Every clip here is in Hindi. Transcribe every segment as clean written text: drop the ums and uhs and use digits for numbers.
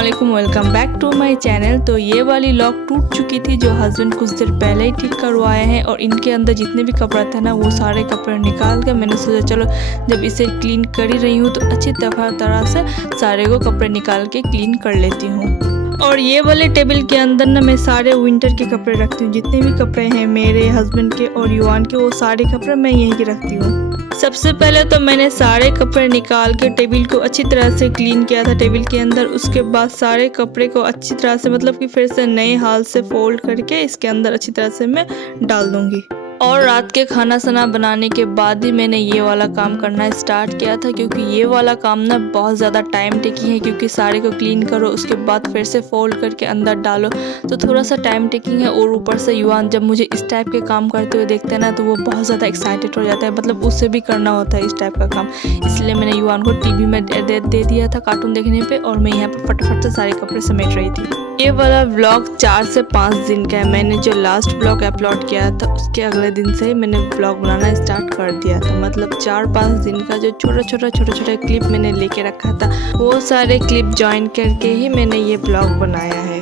अस्सलामुअलैकुम, welcome back to my channel. तो ये वाली लॉक टूट चुकी थी जो हस्बैंड कुछ देर पहले ही ठीक करवाए हैं और इनके अंदर जितने भी कपड़ा था ना वो सारे कपड़े निकाल के मैंने सोचा चलो जब इसे क्लीन कर ही रही हूँ तो अच्छी तरह से सारे को कपड़े निकाल के क्लीन कर लेती हूँ। और ये वाले टेबल के अंदर ना मैं सारे विंटर के कपड़े रखती हूँ, जितने भी कपड़े हैं मेरे हस्बैंड के और युवान के वो सारे कपड़े मैं यहीं के रखती हूँ। सबसे पहले तो मैंने सारे कपड़े निकाल के टेबल को अच्छी तरह से क्लीन किया था टेबल के अंदर। उसके बाद सारे कपड़े को अच्छी तरह से मतलब कि फिर से नए हाल से फोल्ड करके इसके अंदर अच्छी तरह से मैं डाल दूँगी। और रात के खाना सना बनाने के बाद ही मैंने ये वाला काम करना स्टार्ट किया था, क्योंकि ये वाला काम ना बहुत ज़्यादा टाइम टेकिंग है, क्योंकि सारे को क्लीन करो उसके बाद फिर से फोल्ड करके अंदर डालो तो थोड़ा सा टाइम टेकिंग है। और ऊपर से युवान जब मुझे इस टाइप के काम करते हुए देखते हैं ना तो वो बहुत ज़्यादा एक्साइटेड हो जाता है, मतलब उससे भी करना होता है इस टाइप का काम। इसलिए मैंने युवान को टीवी में दे दिया था कार्टून देखने पर और मैं यहाँ पर फटाफट से सारे कपड़े समेट रही थी। ये वाला व्लॉग 4 से 5 दिन का है। मैंने जो लास्ट व्लॉग अपलोड किया था उसके अगले दिन से ही मैंने व्लॉग बनाना स्टार्ट कर दिया था, मतलब 4-5 दिन का जो छोटा क्लिप मैंने लेके रखा था वो सारे क्लिप ज्वाइन करके ही मैंने ये व्लॉग बनाया है।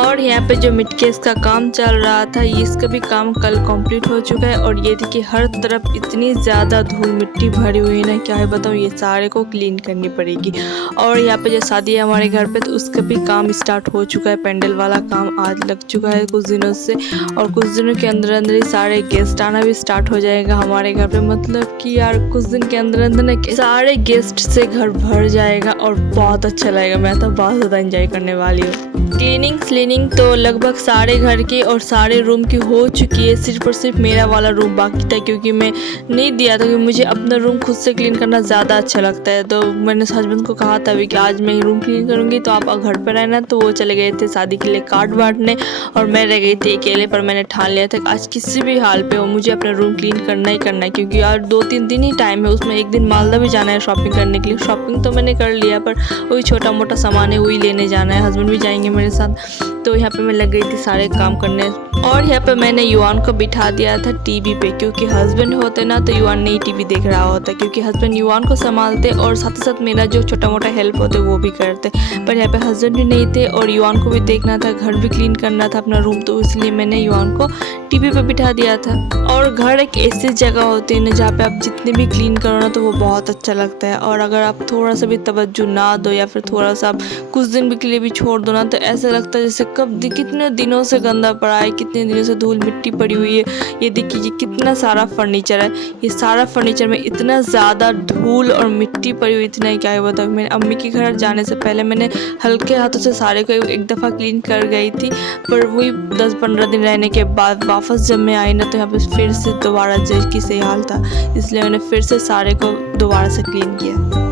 और यहाँ पे जो मिटकेस का काम चल रहा था इसका भी काम कल कंप्लीट हो चुका है। और ये देखिए हर तरफ इतनी ज़्यादा धूल मिट्टी भरी हुई है ना, क्या है बताऊँ, ये सारे को क्लीन करनी पड़ेगी। और यहाँ पे जो शादी है हमारे घर पे तो उसका भी काम स्टार्ट हो चुका है, पेंडल वाला काम आज लग चुका है कुछ दिनों से। और कुछ दिनों के अंदर अंदर ही सारे गेस्ट आना भी स्टार्ट हो जाएगा हमारे घर पे, मतलब कि यार कुछ दिन के अंदर अंदर ना सारे गेस्ट से घर भर जाएगा और बहुत अच्छा लगेगा। मैं तो बहुत ज़्यादा इंजॉय करने वाली हूँ। क्लीनिंग तो लगभग सारे घर की और सारे रूम की हो चुकी है, सिर्फ और सिर्फ मेरा वाला रूम बाकी था, क्योंकि मैं नहीं दिया था, क्योंकि मुझे अपना रूम खुद से क्लीन करना ज़्यादा अच्छा लगता है। तो मैंने हस्बैंड को कहा था कि आज मैं रूम क्लीन करूँगी तो आप घर पर रहना। तो वो चले गए थे शादी के लिए कार्ड बांटने और मैं रह गई थी अकेले। पर मैंने ठान लिया था कि आज किसी भी हाल पे हो मुझे अपना रूम क्लीन करना ही करना है, क्योंकि यार 2-3 दिन ही टाइम है, उसमें एक दिन मालदा भी जाना है शॉपिंग करने के लिए। शॉपिंग तो मैंने कर लिया पर वही छोटा मोटा सामान है वही लेने जाना है, हस्बैंड भी जाएंगे मेरे साथ। तो यहाँ पे मैं लग गई थी सारे काम करने। और यहाँ पे मैंने युवान को बिठा दिया था टीवी पे, क्योंकि हस्बैंड होते ना तो युवान नहीं टीवी देख रहा होता, क्योंकि हस्बैंड युवान को संभालते और साथ ही साथ मेरा जो छोटा मोटा हेल्प होते वो भी करते। पर यहाँ पे हस्बैंड भी नहीं थे और युवान को भी देखना था, घर भी क्लीन करना था अपना रूम, तो इसलिए मैंने युवान को टीवी पे बिठा दिया था। और घर एक ऐसी जगह होती है ना जहाँ पे आप जितने भी क्लीन करो ना तो वो बहुत अच्छा लगता है। और अगर आप थोड़ा सा भी तवज्जो ना दो या फिर थोड़ा सा आप कुछ दिन के लिए भी छोड़ दो ना तो ऐसा लगता है जैसे कितने दिनों से गंदा पड़ा है, कितने दिनों से धूल मिट्टी पड़ी हुई है। ये देखिए कितना सारा फर्नीचर है, ये सारा फर्नीचर में इतना ज़्यादा धूल और मिट्टी पड़ी हुई थी ना, क्या बताऊँ। मैंने अम्मी के घर जाने से पहले मैंने हल्के हाथों से सारे को एक दफ़ा क्लीन कर गई थी, पर वही 10-15 दिन रहने के बाद वापस जब मैं आई ना तो यहाँ पे फिर से दोबारा जैसे सही हाल था, इसलिए मैंने फिर से सारे को दोबारा से क्लीन किया।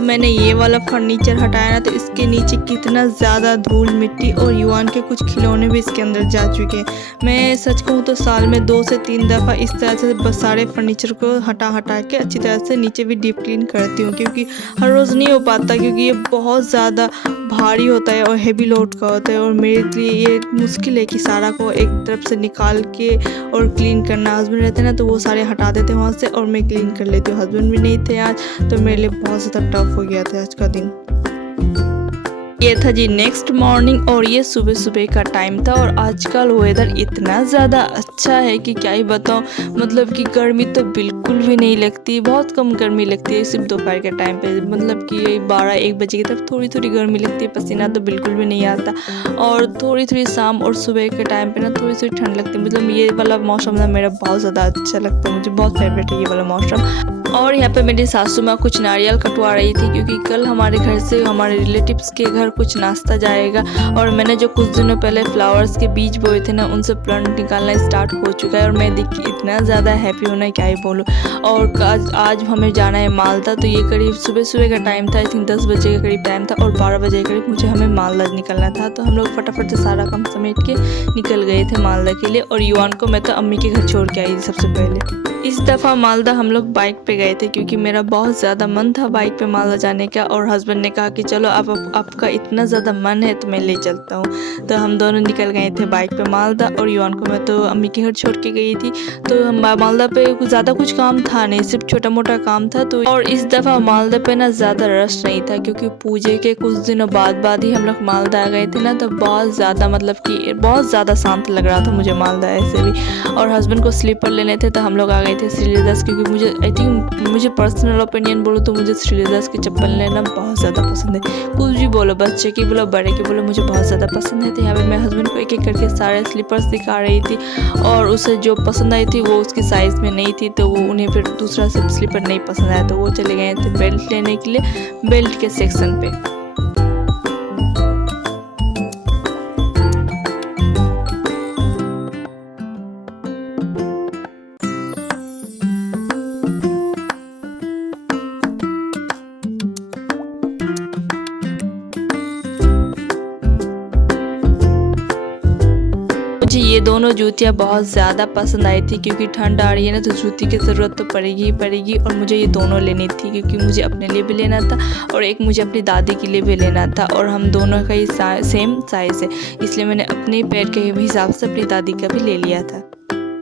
मैंने ये वाला फर्नीचर हटाया ना तो इसके नीचे कितना ज़्यादा धूल मिट्टी और युवान के कुछ खिलौने भी इसके अंदर जा चुके हैं। मैं सच कहूँ तो साल में 2 से 3 दफ़ा इस तरह से सारे फर्नीचर को हटा के अच्छी तरह से नीचे भी डीप क्लीन करती हूँ, क्योंकि हर रोज़ नहीं हो पाता, क्योंकि ये बहुत ज़्यादा भारी होता है और हेवी लोड का होता है। और मेरे लिए ये मुश्किल है कि सारा को एक तरफ से निकाल के और क्लीन करना। हस्बैंड रहते हैं ना तो वो सारे हटा देते हैं वहाँ से और मैं क्लीन कर लेती हूँ। हस्बैंड भी नहीं थे आज तो मेरे लिए बहुत ज़्यादा टफ हो गया था आज का दिन। ये था जी नेक्स्ट मॉर्निंग और ये सुबह का टाइम था। और आजकल वेदर इतना ज़्यादा अच्छा है कि क्या ही बताऊँ, मतलब कि गर्मी तो बिल्कुल भी नहीं लगती, बहुत कम गर्मी लगती है सिर्फ दोपहर के टाइम पे, मतलब कि 12-1 बजे की तरफ थोड़ी गर्मी लगती है, पसीना तो बिल्कुल भी नहीं आता। और थोड़ी शाम और सुबह के टाइम पे ना थोड़ी ठंड लगती है, मतलब ये वाला मौसम ना मेरा बहुत ज़्यादा अच्छा लगता है, मुझे बहुत फेवरेट है ये वाला मौसम। और यहाँ पे मेरी सासू माँ कुछ नारियल कटवा रही थी, क्योंकि कल हमारे घर से हमारे रिलेटिव्स के घर कुछ नाश्ता जाएगा। और मैंने जो कुछ दिनों पहले फ्लावर्स के बीज बोए थे ना उनसे प्लांट निकालना स्टार्ट हो चुका है और मैं देख के इतना ज़्यादा हैप्पी होना क्या ही बोलूँ। और आज हमें जाना है मालदा, तो ये करीब सुबह का टाइम था, आई थिंक 10 बजे के करीब टाइम था और 12 बजे के करीब मुझे हमें मालदा निकलना था। तो हम लोग फटाफट से सारा काम समेट के निकल गए थे मालदा के लिए। और युवान को मैं तो अम्मी के घर छोड़ के आई सबसे पहले। इस दफ़ा मालदा हम लोग बाइक पे गए थे क्योंकि मेरा बहुत ज़्यादा मन था बाइक पे मालदा जाने का, और हस्बैंड ने कहा कि चलो अब आपका इतना ज़्यादा मन है तो मैं ले चलता हूँ। तो हम दोनों निकल गए थे बाइक पे मालदा, और युवान को मैं तो अम्मी के घर छोड़ के गई थी। तो हम मालदा पे ज़्यादा कुछ काम था नहीं, सिर्फ छोटा मोटा काम था। तो और इस दफ़ा मालदा पे ना ज़्यादा रश नहीं था क्योंकि पूजे के कुछ दिनों बाद ही हम लोग मालदा आ गए थे ना, तो बहुत ज़्यादा मतलब कि बहुत ज़्यादा शांत लग रहा था मुझे मालदा ऐसे भी। और हस्बैंड को स्लीपर लेने थे तो हम लोग आ गए थे श्रीलेदर्स, क्योंकि मुझे आई थिंक मुझे पर्सनल ओपिनियन बोलो तो मुझे श्रीलेदर्स की चप्पल लेना बहुत ज़्यादा पसंद है। कुछ भी बोलो, बच्चे की बोलो बड़े की बोलो, मुझे बहुत ज़्यादा पसंद है। तो यहाँ पे मैं हस्बैंड को एक एक करके सारे स्लीपर्स दिखा रही थी, और उसे जो पसंद आई थी वो उसकी साइज़ में नहीं थी, तो वो उन्हें फिर दूसरा स्लीपर नहीं पसंद आया, तो वो चले गए थे बेल्ट लेने के लिए बेल्ट के सेक्शन पे। मुझे ये दोनों जूतियाँ बहुत ज़्यादा पसंद आई थी क्योंकि ठंड आ रही है ना, तो जूती की ज़रूरत तो पड़ेगी ही पड़ेगी, और मुझे ये दोनों लेनी थी क्योंकि मुझे अपने लिए भी लेना था और एक मुझे अपनी दादी के लिए भी लेना था, और हम दोनों का ही सेम साइज़ है, इसलिए मैंने अपने पैर के हिसाब से अपनी दादी का भी ले लिया था।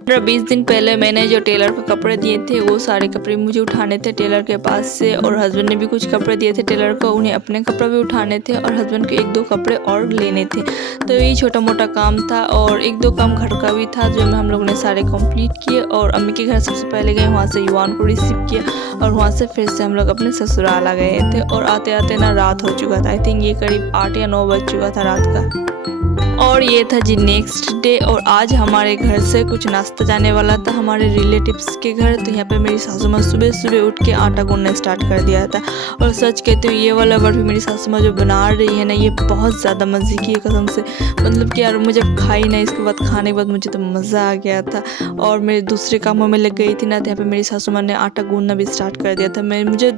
15-20 दिन पहले मैंने जो टेलर को कपड़े दिए थे वो सारे कपड़े मुझे उठाने थे टेलर के पास से, और हस्बैंड ने भी कुछ कपड़े दिए थे टेलर को, उन्हें अपने कपड़े भी उठाने थे और हस्बैंड के 1-2 कपड़े और लेने थे। तो यही छोटा मोटा काम था, और 1-2 काम घर का भी था जो हम लोगों ने सारे कंप्लीट किए, और अम्मी के घर सबसे पहले गए, वहाँ से युवान को रिसीव किया, और वहाँ से फिर से हम लोग अपने ससुराल आ गए थे, और आते आते ना रात हो चुका था। आई थिंक ये करीब 8 या 9 बज चुका था रात का। और ये था जी नेक्स्ट डे, और आज हमारे घर से कुछ नाश्ता जाने वाला था हमारे रिलेटिव्स के घर। तो यहाँ पे मेरी सासू माँ सुबह सुबह उठ के आटा गूंदना स्टार्ट कर दिया था, और सच कहते हो ये वाला बर्फी मेरी सासू माँ जो बना रही है ना, ये बहुत ज़्यादा मज़े की है कसम से। मतलब कि यार मुझे खाई ना, इसके बाद खाने के बाद मुझे तो मज़ा आ गया था, और मेरे दूसरे कामों में लग गई थी ना, तो यहाँ पर मेरी सासू माँ ने आटा गूंदना भी स्टार्ट कर दिया था। मुझे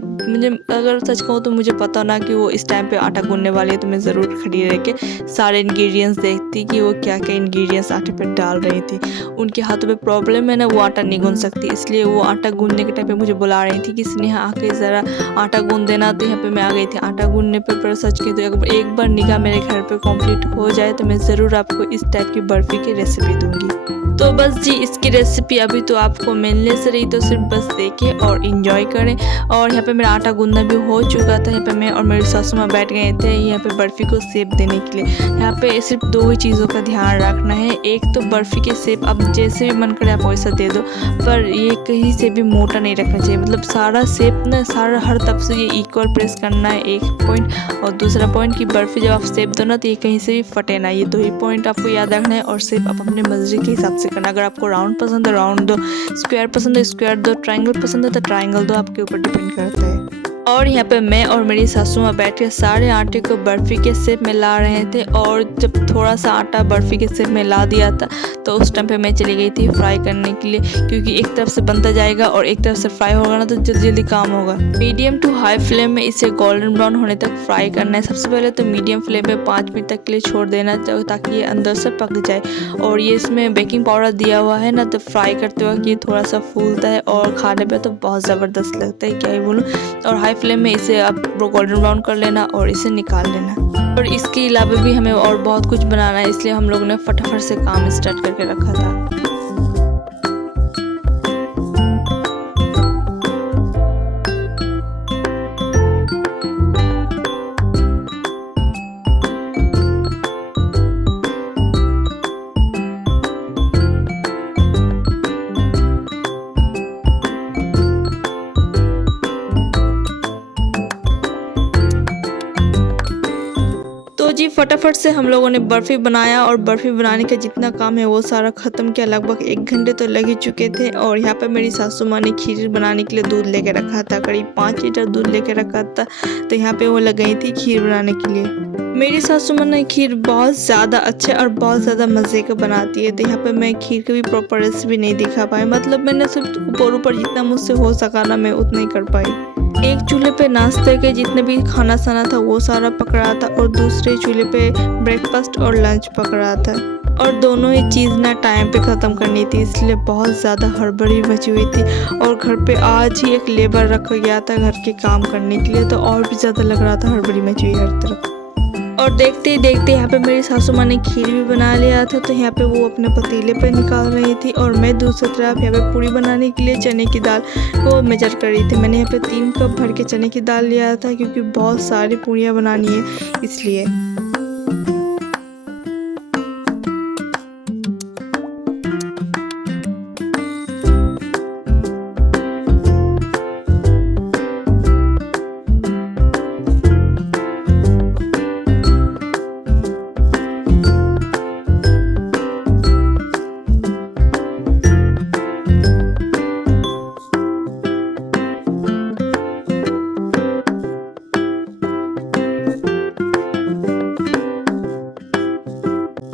अगर सच कहूँ तो मुझे पता ना कि वो इस टाइम पर आटा गूंदने वाली है, तो मैं ज़रूर खड़ी रह के सारे इंग्रेडिएंट्स देखती कि वो क्या क्या इंग्रेडिएंट्स आटे पे डाल रही थी। उनके हाथों पे प्रॉब्लम है ना, वो आटा नहीं गूंद सकती, इसलिए वो आटा गूंदने के टाइम पे मुझे बुला रही थी कि स्नेहा आके ज़रा आटा गूंद देना। तो यहाँ पे मैं आ गई थी आटा गूंदने पर सच के तो एक बार निगाह मेरे घर पे कंप्लीट हो जाए तो मैं ज़रूर आपको इस टाइप की बर्फ़ी की रेसिपी दूँगी। तो बस जी इसकी रेसिपी अभी तो आपको मिलने से रही, तो सिर्फ बस देखें और इन्जॉय करें। और यहाँ पे मेरा आटा गूंदना भी हो चुका था। यहाँ पे मैं और मेरी सासू माँ बैठ गए थे यहाँ पे बर्फ़ी को शेप देने के लिए। यहाँ पे सिर्फ 2 ही चीज़ों का ध्यान रखना है। एक तो बर्फ़ी के शेप आप जैसे भी मन करे आप वैसा दे दो, पर ये कहीं से भी मोटा नहीं रखना चाहिए। मतलब सारा शेप ना सारा हर तरफ से ये इक्वल प्रेस करना है, एक पॉइंट। और दूसरा पॉइंट कि बर्फ़ी जब आप शेप दो ना तो ये कहीं से भी फटे ना। ये 2 ही पॉइंट आपको याद रखना है। और शेप आप अपने मर्जी के हिसाब से करना। अगर आपको राउंड पसंद है राउंड दो, स्क्वायर पसंद है स्क्वायर दो, ट्रायंगल पसंद है तो ट्रायंगल दो, आपके ऊपर डिपेंड करता है। और यहाँ पे मैं और मेरी सासू माँ बैठ के सारे आटे को बर्फ़ी के शेप में ला रहे थे। और जब थोड़ा सा आटा बर्फ़ी के शेप में ला दिया था तो उस टाइम पे मैं चली गई थी फ्राई करने के लिए, क्योंकि एक तरफ से बनता जाएगा और एक तरफ से फ्राई होगा ना तो जल्दी जल्दी काम होगा। मीडियम टू हाई फ्लेम में इसे गोल्डन ब्राउन होने तक फ्राई करना है। सबसे पहले तो मीडियम फ्लेम पे 5 मिनट तक के लिए छोड़ देना ताकि ये अंदर से पक जाए। और ये इसमें बेकिंग पाउडर दिया हुआ है ना, तो फ्राई करते वक्त ये थोड़ा सा फूलता है और खाने पे तो बहुत ज़बरदस्त लगता है, क्या ही बोलूँ। और हाई फ्लेम में इसे आप गोल्डन ब्राउन कर लेना और इसे निकाल लेना। और इसके अलावा भी हमें और बहुत कुछ बनाना है, इसलिए हम लोगों ने फटाफट से काम स्टार्ट करके रखा था। जी फटाफट से हम लोगों ने बर्फ़ी बनाया, और बर्फ़ी बनाने का जितना काम है वो सारा ख़त्म किया। लगभग 1 घंटे तो लग ही चुके थे। और यहाँ पे मेरी सासू माँ ने खीर बनाने के लिए दूध लेके रखा था, करीब 5 लीटर दूध लेके रखा था। तो यहाँ पे वो लग गई थी खीर बनाने के लिए। मेरी सासू माँ ने खीर बहुत ज़्यादा अच्छे और बहुत ज़्यादा मज़े का बनाती है। तो यहाँ पे मैं खीर की भी प्रॉपर रेसिपी नहीं दिखा पाई, मतलब मैंने सिर्फ ऊपर जितना मुझसे हो सका ना मैं उतना ही कर पाई। एक चूल्हे पे नाश्ते के जितने भी खाना साना था वो सारा पक रहा था, और दूसरे चूल्हे पे ब्रेकफास्ट और लंच पक रहा था। और दोनों ही चीज़ ना टाइम पे ख़त्म करनी थी, इसलिए बहुत ज़्यादा हड़बड़ी मची हुई थी। और घर पे आज ही एक लेबर रखा गया था घर के काम करने के लिए, तो और भी ज़्यादा लग रहा था हड़बड़ी मची हुई हर तरफ। और देखते ही देखते यहाँ पे मेरी सासू माँ ने खीर भी बना लिया था, तो यहाँ पे वो अपने पतीले पे निकाल रही थी और मैं दूसरी तरफ यहाँ पे पूड़ी बनाने के लिए चने की दाल को मेजर कर रही थी। मैंने यहाँ पे 3 कप भर के चने की दाल लिया था, क्योंकि बहुत सारी पूड़ियाँ बनानी है इसलिए।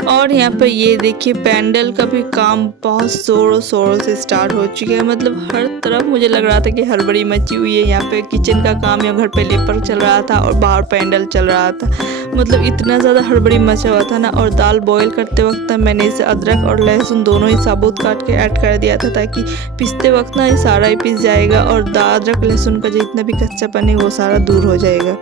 और यहाँ पर ये देखिए पैंडल का भी काम बहुत ज़ोरों शोरों से स्टार्ट हो चुका है। मतलब हर तरफ मुझे लग रहा था कि हड़बड़ी मची हुई है। यहाँ पे किचन का काम या घर पे लेपर चल रहा था और बाहर पैंडल चल रहा था। मतलब इतना ज़्यादा हड़बड़ी मचा हुआ था ना। और दाल बॉईल करते वक्त मैंने इसे अदरक और लहसुन दोनों ही साबुत काट के ऐड कर दिया था, ताकि पीसते वक्त ना ये सारा ही पिस जाएगा और अदरक लहसुन का जितना भी कच्चापन है वो सारा दूर हो जाएगा।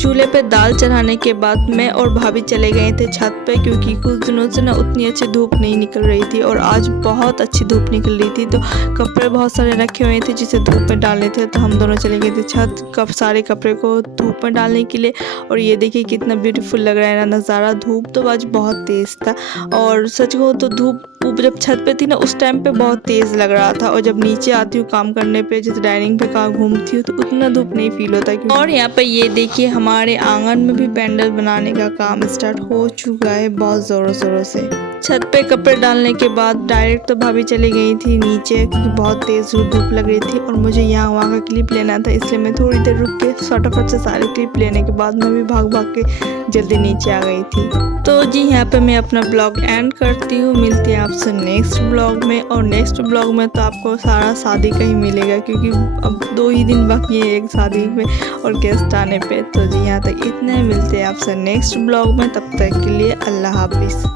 चूल्हे पे दाल चढ़ाने के बाद मैं और भाभी चले गए थे छत पे, क्योंकि कुछ दिनों से ना उतनी अच्छी धूप नहीं निकल रही थी और आज बहुत अच्छी धूप निकल रही थी। तो कपड़े बहुत सारे रखे हुए थे जिसे धूप में डालने थे, तो हम दोनों चले गए थे छत कब सारे कपड़े को धूप में डालने के लिए। और ये देखिए कितना ब्यूटीफुल लग रहा है ना नज़ारा। धूप तो आज बहुत तेज़ था और सच कहूँ तो धूप जब छत पे थी ना उस टाइम पे बहुत तेज़ लग रहा था, और जब नीचे आती हूँ काम करने पे जैसे डाइनिंग पे कहाँ घूमती हूँ तो उतना धूप नहीं फील होता। और यहाँ पे ये देखिए हमारे आंगन में भी पैंडल बनाने का काम स्टार्ट हो चुका है बहुत ज़ोरों शोरों से। छत पे कपड़े डालने के बाद डायरेक्ट तो भाभी चली गई थी नीचे, क्योंकि बहुत तेज़ धूप लग रही थी और मुझे यहाँ वहाँ का क्लिप लेना था, इसलिए मैं थोड़ी देर रुक के फटाफट से सारे क्लिप लेने के बाद मैं भी भाग भाग के जल्दी नीचे आ गई थी। तो जी यहाँ पे मैं अपना ब्लॉग एंड करती हूँ। मिलती है आपसे नेक्स्ट ब्लॉग में, और नेक्स्ट ब्लॉग में तो आपको सारा शादी का ही मिलेगा, क्योंकि अब 2 ही दिन बाकी है एक शादी में और गेस्ट आने पे। तो जी यहाँ तक इतने, मिलते हैं आपसे नेक्स्ट ब्लॉग में, तब तक के लिए अल्लाह हाफिज़।